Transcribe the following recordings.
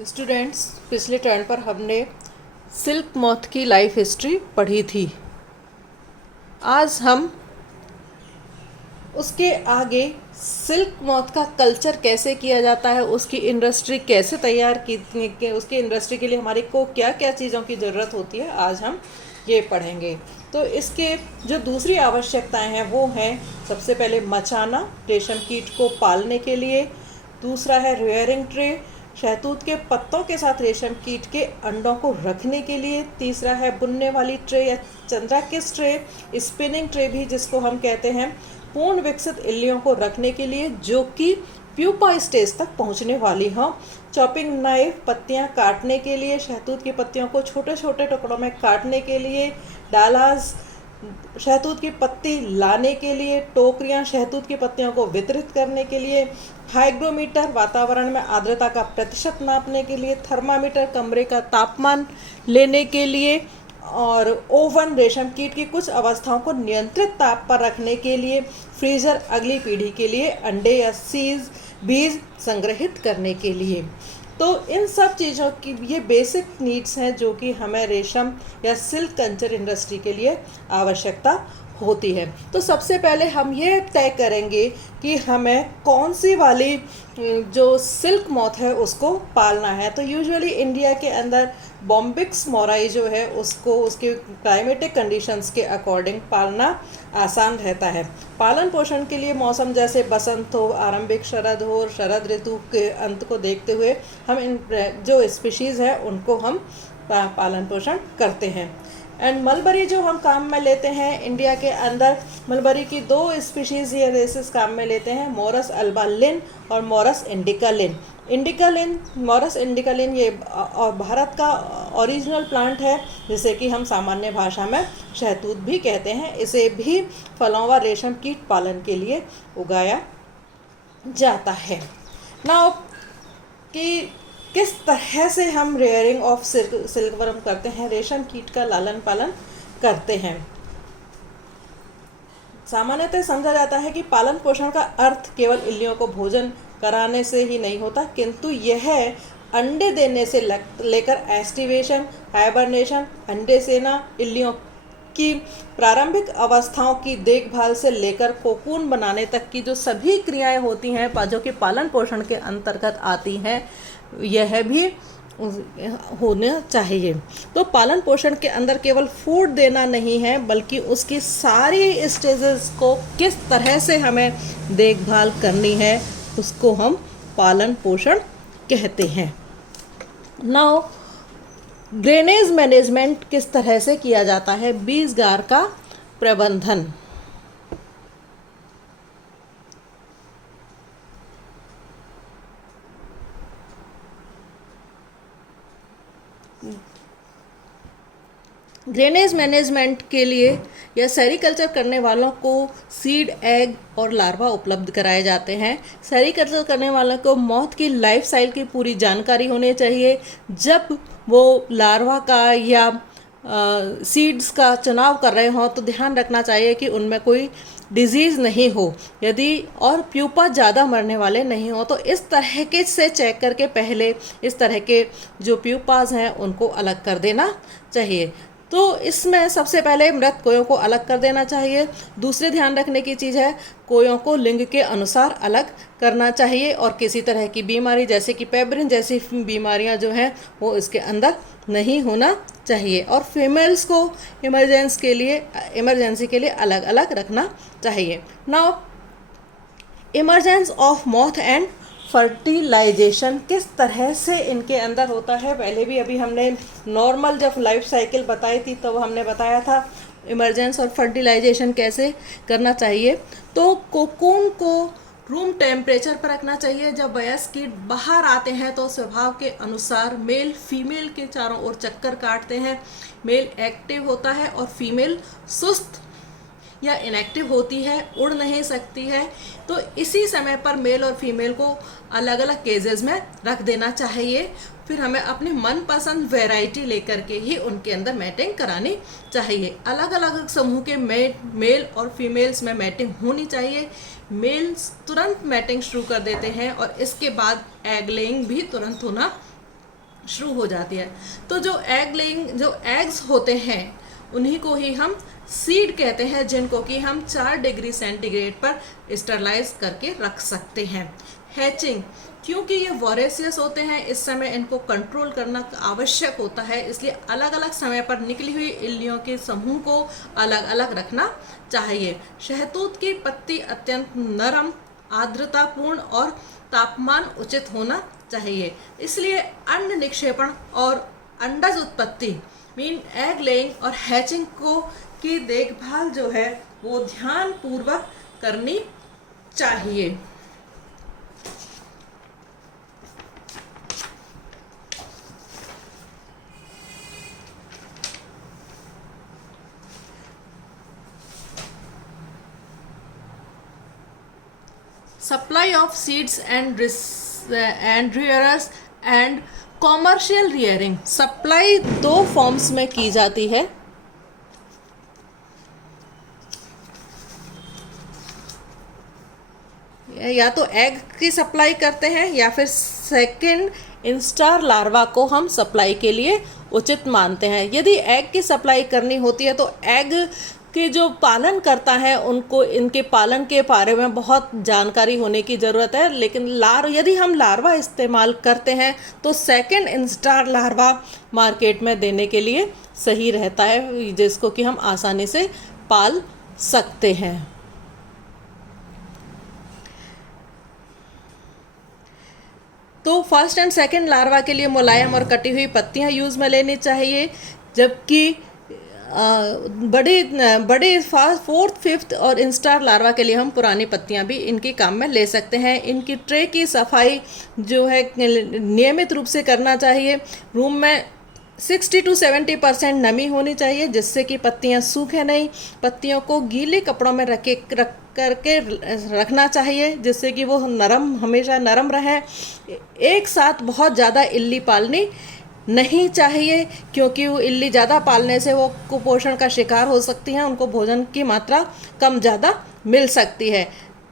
Students, पिछले turn पर हमने सिल्क मॉथ की लाइफ हिस्ट्री पढ़ी थी। आज हम उसके आगे सिल्क मॉथ का कल्चर कैसे किया जाता है, उसकी इंडस्ट्री कैसे तैयार की, उसकी इंडस्ट्री के लिए हमारे को क्या क्या चीज़ों की ज़रूरत होती है, आज हम ये पढ़ेंगे। तो इसके जो दूसरी आवश्यकताएं हैं वो हैं, सबसे पहले मचाना, रेशम कीट को पालने के लिए। दूसरा है रेयरिंग ट्रे, शहतूत के पत्तों के साथ रेशम कीट के अंडों को रखने के लिए। तीसरा है बुनने वाली ट्रे या चंद्राकिस ट्रे, स्पिनिंग ट्रे भी जिसको हम कहते हैं, पूर्ण विकसित इल्लियों को रखने के लिए जो कि प्यूपा स्टेज तक पहुंचने वाली हों। चॉपिंग नाइफ, पत्तियां काटने के लिए, शहतूत की पत्तियों को छोटे छोटे टुकड़ों में काटने के लिए। डालास, शहतूत की पत्ती लाने के लिए। टोकरियां, शहतूत की पत्तियों को वितरित करने के लिए। हाइग्रोमीटर, वातावरण में आर्द्रता का प्रतिशत नापने के लिए। थर्मामीटर, कमरे का तापमान लेने के लिए। और ओवन, रेशम कीट की कुछ अवस्थाओं को नियंत्रित ताप पर रखने के लिए। फ्रीजर, अगली पीढ़ी के लिए अंडे या बीज संग्रहित करने के लिए। तो इन सब चीज़ों की ये बेसिक नीड्स हैं जो कि हमें रेशम या सिल्क कल्चर इंडस्ट्री के लिए आवश्यकता होती है। तो सबसे पहले हम ये तय करेंगे कि हमें कौन सी वाली जो सिल्क मॉथ है उसको पालना है। तो यूजुअली इंडिया के अंदर बॉम्बिक्स मोराई जो है उसको उसके क्लाइमेटिक कंडीशंस के अकॉर्डिंग पालना आसान रहता है। पालन पोषण के लिए मौसम जैसे बसंत हो, आरंभिक शरद हो और शरद ऋतु के अंत को देखते हुए हम इन जो स्पीशीज़ है उनको हम पालन पोषण करते हैं। एंड मलबरी जो हम काम में लेते हैं इंडिया के अंदर, मलबरी की दो स्पीशीज़ या रेसेस काम में लेते हैं, मोरस अल्बा लिन और मोरस इंडिका लिन। मोरस इंडिका लिन ये और भारत का ओरिजिनल प्लांट है जिसे कि हम सामान्य भाषा में शहतूत भी कहते हैं। इसे भी फलों व रेशम कीट पालन के लिए उगाया जाता है। नाउ कि किस तरह से हम रेयरिंग ऑफ सिल्कवर्म करते हैं, रेशम कीट का लालन पालन करते हैं। सामान्यतः समझा जाता है कि पालन पोषण का अर्थ केवल इल्लियों को भोजन कराने से ही नहीं होता, किंतु यह अंडे देने से लेकर एस्टिवेशन, हाइबरनेशन, अंडे सेना, इल्लियों की प्रारंभिक अवस्थाओं की देखभाल से लेकर कोकून बनाने तक की जो सभी क्रियाएं होती हैं जो कि पालन पोषण के अंतर्गत आती हैं, यह भी होना चाहिए। तो पालन पोषण के अंदर केवल फूड देना नहीं है बल्कि उसकी सारी स्टेजेस को किस तरह से हमें देखभाल करनी है उसको हम पालन पोषण कहते हैं। नाउ ड्रेनेज मैनेजमेंट किस तरह से किया जाता है, बीजगार का प्रबंधन। ड्रेनेज मैनेजमेंट के लिए या सेरीकल्चर करने वालों को सीड, एग और लार्वा उपलब्ध कराए जाते हैं। सेरीकल्चर करने वालों को मॉथ की लाइफ साइकिल की पूरी जानकारी होनी चाहिए। जब वो लार्वा का या सीड्स का चुनाव कर रहे हों तो ध्यान रखना चाहिए कि उनमें कोई डिजीज़ नहीं हो, यदि और प्यूपा ज़्यादा मरने वाले नहीं हो। तो इस तरह के से चेक करके पहले इस तरह के जो प्यूपाज हैं उनको अलग कर देना चाहिए। तो इसमें सबसे पहले मृत कोयों को अलग कर देना चाहिए। दूसरे ध्यान रखने की चीज़ है, कोयों को लिंग के अनुसार अलग करना चाहिए और किसी तरह की बीमारी जैसे कि पेब्रिन जैसी बीमारियां जो हैं वो इसके अंदर नहीं होना चाहिए। और फीमेल्स को इमरजेंसी के लिए अलग अलग रखना चाहिए। Now emergence of moth and fertilization किस तरह से इनके अंदर होता है, पहले भी अभी हमने नॉर्मल जब लाइफ साइकिल बताई थी तब हमने बताया था इमरजेंस और फर्टिलाइजेशन कैसे करना चाहिए। तो कोकून को रूम टेम्परेचर पर रखना चाहिए। जब वयस्क कीट बाहर आते हैं तो स्वभाव के अनुसार मेल फीमेल के चारों ओर चक्कर काटते हैं। मेल एक्टिव होता है और फीमेल सुस्त या इनएक्टिव होती है, उड़ नहीं सकती है। तो इसी समय पर मेल और फीमेल को अलग अलग केजेस में रख देना चाहिए। फिर हमें अपनी मनपसंद वैरायटी लेकर के ही उनके अंदर मैटिंग करानी चाहिए। अलग अलग समूह के मेल और फीमेल्स में मैटिंग होनी चाहिए। मेल्स तुरंत मैटिंग शुरू कर देते हैं और इसके बाद एग लेइंग भी तुरंत होना शुरू हो जाती है। तो जो एग लेइंग जो एग्स होते हैं उन्हीं को ही हम सीड कहते हैं, जिनको कि हम 4 डिग्री सेंटीग्रेड पर स्टरलाइज करके रख सकते हैं। हैचिंग, क्योंकि ये वॉरेसियस होते हैं, इस समय इनको कंट्रोल करना आवश्यक होता है, इसलिए अलग अलग समय पर निकली हुई इल्लियों के समूह को अलग अलग रखना चाहिए। शहतूत की पत्ती अत्यंत नरम, आर्द्रतापूर्ण और तापमान उचित होना चाहिए, इसलिए अंड निक्षेपण और अंडज उत्पत्ति मीन एग लेइंग और हैचिंग को की देखभाल जो है वो ध्यान पूर्वक करनी चाहिए। Supply of seeds and rearers and commercial rearing. Supply 2 forms में की जाती है। या तो एग की सप्लाई करते हैं या फिर सेकंड इंस्टार लार्वा को हम सप्लाई के लिए उचित मानते हैं। यदि एग की सप्लाई करनी होती है तो एग के जो पालन करता है उनको इनके पालन के बारे में बहुत जानकारी होने की ज़रूरत है, लेकिन यदि हम लार्वा इस्तेमाल करते हैं तो सेकंड इंस्टार लार्वा मार्केट में देने के लिए सही रहता है, जिसको कि हम आसानी से पाल सकते हैं। तो फर्स्ट एंड सेकंड लार्वा के लिए मुलायम और कटी हुई पत्तियां यूज़ में लेनी चाहिए, जबकि बड़े फोर्थ फिफ्थ और इंस्टार लार्वा के लिए हम पुरानी पत्तियां भी इनके काम में ले सकते हैं। इनकी ट्रे की सफाई जो है नियमित रूप से करना चाहिए। रूम में 60 to 70% नमी होनी चाहिए, जिससे कि पत्तियां सूखे नहीं। पत्तियों को गीले कपड़ों में रख करके रखना चाहिए, जिससे कि वो हमेशा नरम रहे। एक साथ बहुत ज़्यादा इल्ली पालनी नहीं चाहिए, क्योंकि वो इल्ली ज़्यादा पालने से वो कुपोषण का शिकार हो सकती हैं, उनको भोजन की मात्रा कम ज़्यादा मिल सकती है।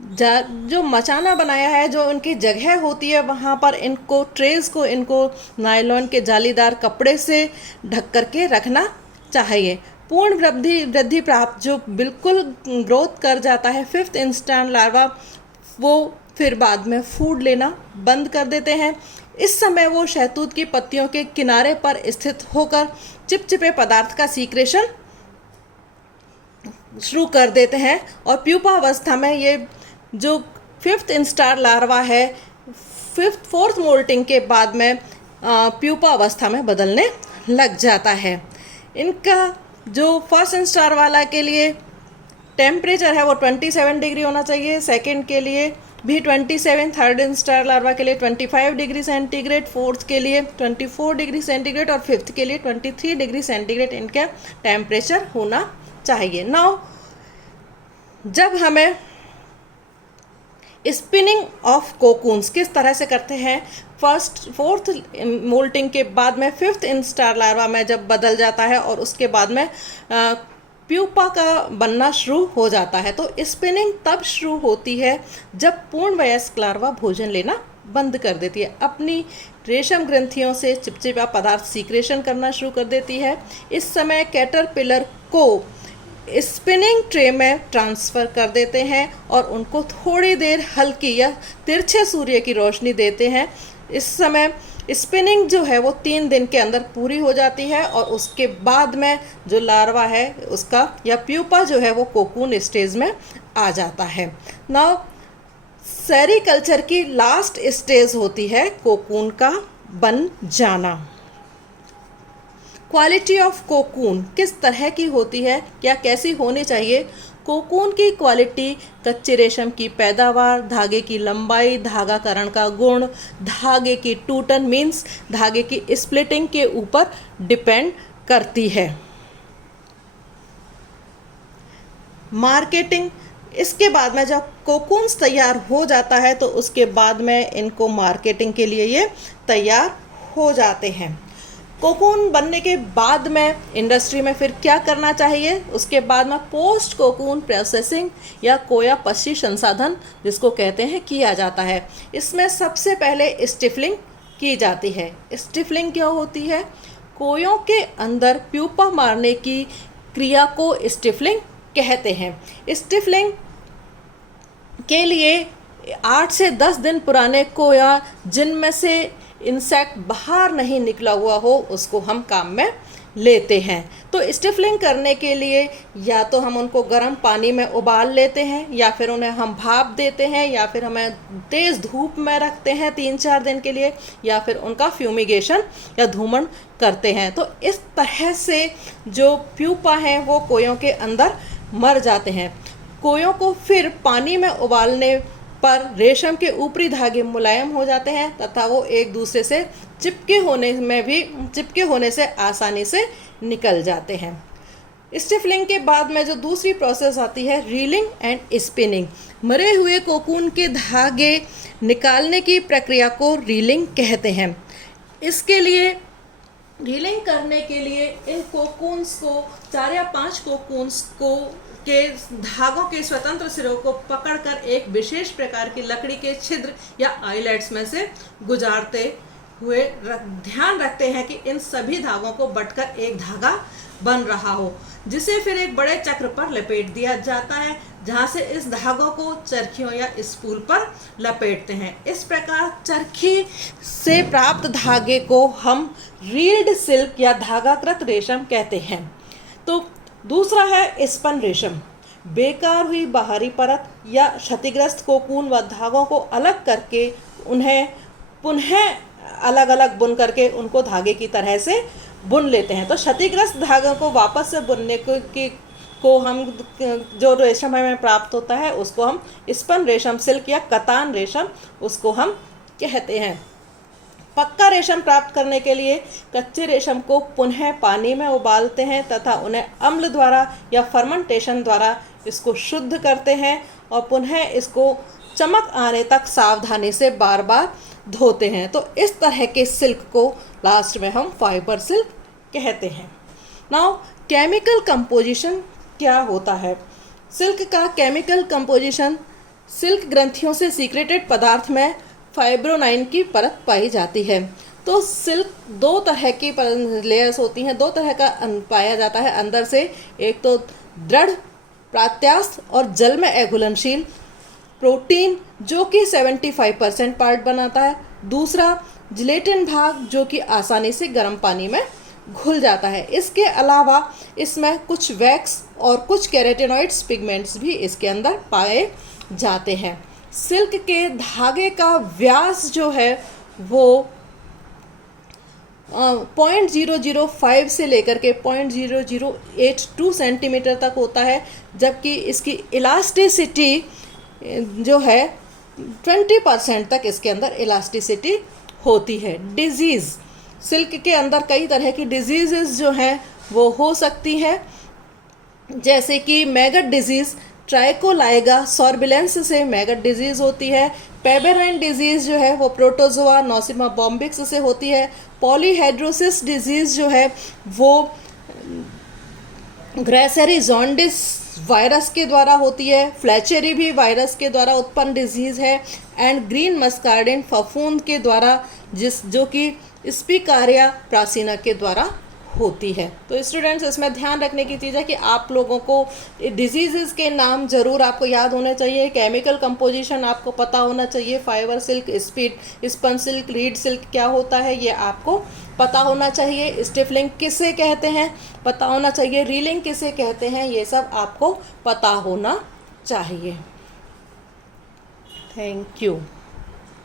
जो मचाना बनाया है, जो उनकी जगह होती है, वहाँ पर इनको ट्रेस को इनको नायलॉन के जालीदार कपड़े से ढक करके रखना चाहिए। पूर्ण वृद्धि प्राप्त जो बिल्कुल ग्रोथ कर जाता है फिफ्थ इंस्टार लार्वा, वो फिर बाद में फूड लेना बंद कर देते हैं। इस समय वो शहतूत की पत्तियों के किनारे पर स्थित होकर चिपचिपे पदार्थ का सीक्रेशन शुरू कर देते हैं, और प्यूपा अवस्था में ये जो फिफ्थ इंस्टार लार्वा है फोर्थ मोल्टिंग के बाद में प्यूपा अवस्था में बदलने लग जाता है। इनका जो फर्स्ट इंस्टार वाला के लिए टेम्परेचर है वो 27 डिग्री होना चाहिए, सेकंड के लिए भी 27, थर्ड इंस्टार लार्वा के लिए 25 डिग्री सेंटीग्रेड, फोर्थ के लिए 24 डिग्री सेंटीग्रेड और फिफ्थ के लिए 23 डिग्री सेंटीग्रेड इनका टेम्परेचर होना चाहिए। नाउ जब हमें स्पिनिंग ऑफ कोकून्स किस तरह से करते हैं, फोर्थ मोल्टिंग के बाद में फिफ्थ इंस्टार लार्वा में जब बदल जाता है और उसके बाद में प्यूपा का बनना शुरू हो जाता है, तो स्पिनिंग तब शुरू होती है जब पूर्ण वयस्क लार्वा भोजन लेना बंद कर देती है, अपनी रेशम ग्रंथियों से चिपचिपा पदार्थ सीक्रेशन करना शुरू कर देती है। इस समय कैटरपिलर को स्पिनिंग ट्रे में ट्रांसफ़र कर देते हैं और उनको थोड़ी देर हल्की या तिरछे सूर्य की रोशनी देते हैं। इस समय स्पिनिंग जो है वो 3 दिन के अंदर पूरी हो जाती है, और उसके बाद में जो लार्वा है उसका या प्यूपा जो है वो कोकून स्टेज में आ जाता है। नाउ सेरीकल्चर की लास्ट स्टेज होती है कोकून का बन जाना। क्वालिटी ऑफ कोकून किस तरह की होती है, क्या कैसी होनी चाहिए? कोकून की क्वालिटी कच्चे रेशम की पैदावार, धागे की लंबाई, धागाकरण का गुण, धागे की टूटन मीन्स धागे की स्प्लिटिंग के ऊपर डिपेंड करती है। मार्केटिंग, इसके बाद में जब कोकून्स तैयार हो जाता है तो उसके बाद में इनको मार्केटिंग के लिए ये तैयार हो जाते हैं। कोकून बनने के बाद में इंडस्ट्री में फिर क्या करना चाहिए, उसके बाद में पोस्ट कोकून प्रोसेसिंग या कोया पक्षी संसाधन जिसको कहते हैं किया जाता है। इसमें सबसे पहले स्टिफलिंग की जाती है। स्टिफलिंग क्या होती है? कोयों के अंदर प्यूपा मारने की क्रिया को स्टिफलिंग कहते हैं। स्टिफलिंग के लिए 8 से 10 दिन पुराने कोया जिनमें से इंसेक्ट बाहर नहीं निकला हुआ हो उसको हम काम में लेते हैं। तो स्टिफलिंग करने के लिए या तो हम उनको गर्म पानी में उबाल लेते हैं, या फिर उन्हें हम भाप देते हैं, या फिर हमें तेज़ धूप में रखते हैं 3-4 दिन के लिए, या फिर उनका फ्यूमिगेशन या धूमन करते हैं। तो इस तरह से जो प्यूपा हैं वो कोयों के अंदर मर जाते हैं। कोयों को फिर पानी में उबालने पर रेशम के ऊपरी धागे मुलायम हो जाते हैं तथा वो एक दूसरे से चिपके होने से आसानी से निकल जाते हैं। स्टिफलिंग के बाद में जो दूसरी प्रोसेस आती है, रीलिंग एंड स्पिनिंग। मरे हुए कोकून के धागे निकालने की प्रक्रिया को रीलिंग कहते हैं। इसके लिए रीलिंग करने के लिए इन कोकून्स को 4 या 5 कोकून्स को के धागों के स्वतंत्र सिरों को पकड़कर एक विशेष प्रकार की लकड़ी के छिद्र या आइलेट्स में से गुजारते हुए ध्यान रखते हैं कि इन सभी धागों को बटकर एक धागा बन रहा हो, जिसे फिर एक बड़े चक्र पर लपेट दिया जाता है, जहां से इस धागों को चरखियों या स्पूल पर लपेटते हैं। इस प्रकार चरखी से प्राप्त धागे को हम रील्ड सिल्क या धागाकृत रेशम कहते हैं। तो दूसरा है स्पन रेशम। बेकार हुई बाहरी परत या क्षतिग्रस्त कोकून व धागों को अलग करके उन्हें पुनः अलग अलग बुन करके उनको धागे की तरह से बुन लेते हैं। तो क्षतिग्रस्त धागों को वापस से बुनने को हम जो रेशम हमें प्राप्त होता है उसको हम स्पन रेशम सिल्क या कतान रेशम उसको हम कहते हैं। पक्का रेशम प्राप्त करने के लिए कच्चे रेशम को पुनः पानी में उबालते हैं तथा उन्हें अम्ल द्वारा या फर्मेंटेशन द्वारा इसको शुद्ध करते हैं और पुनः इसको चमक आने तक सावधानी से बार बार धोते हैं। तो इस तरह के सिल्क को लास्ट में हम फाइबर सिल्क कहते हैं। नाउ केमिकल कंपोजिशन क्या होता है? सिल्क का केमिकल कंपोजिशन, सिल्क ग्रंथियों से सीक्रेटेड पदार्थ में फाइब्रोनाइन की परत पाई जाती है। तो सिल्क 2 तरह की लेयर्स होती हैं, 2 तरह का पाया जाता है अंदर से। एक तो दृढ़ प्रत्यास्थ और जल में अघुलनशील प्रोटीन जो कि 75% पार्ट बनाता है। दूसरा जिलेटिन भाग जो कि आसानी से गर्म पानी में घुल जाता है। इसके अलावा इसमें कुछ वैक्स और कुछ केराटिनॉइड्स पिगमेंट्स भी इसके अंदर पाए जाते हैं। सिल्क के धागे का व्यास जो है वो 0.005 से लेकर के 0.0082 सेंटीमीटर तक होता है, जबकि इसकी इलास्टिसिटी जो है 20% तक इसके अंदर इलास्टिसिटी होती है। डिजीज़, सिल्क के अंदर कई तरह की डिजीज़ जो हैं वो हो सकती हैं, जैसे कि मैगट डिजीज़, ट्राइकोलाइगा सॉर्बिलेंस से मैगट डिजीज़ होती है। पेबेराइन डिजीज़ जो है वो प्रोटोजोआ नोसिमा बॉम्बिक्स से होती है। पॉलीहेड्रोसिस डिजीज़ जो है वो ग्रेसेरी जॉन्डिस वायरस के द्वारा होती है। फ्लैचेरी भी वायरस के द्वारा उत्पन्न डिजीज़ है। एंड ग्रीन मस्कार्डिन फफूंद के द्वारा जो कि स्पीकारिया प्रासिना के द्वारा होती है। तो स्टूडेंट्स, इसमें ध्यान रखने की चीज़ है कि आप लोगों को डिजीज़ के नाम ज़रूर आपको याद होने चाहिए। केमिकल कंपोजिशन आपको पता होना चाहिए। Fibre silk, spun silk, reed silk क्या होता है ये आपको पता होना चाहिए। स्टिफलिंग किसे कहते हैं पता होना चाहिए। रीलिंग किसे कहते हैं ये सब आपको पता होना चाहिए। Thank you.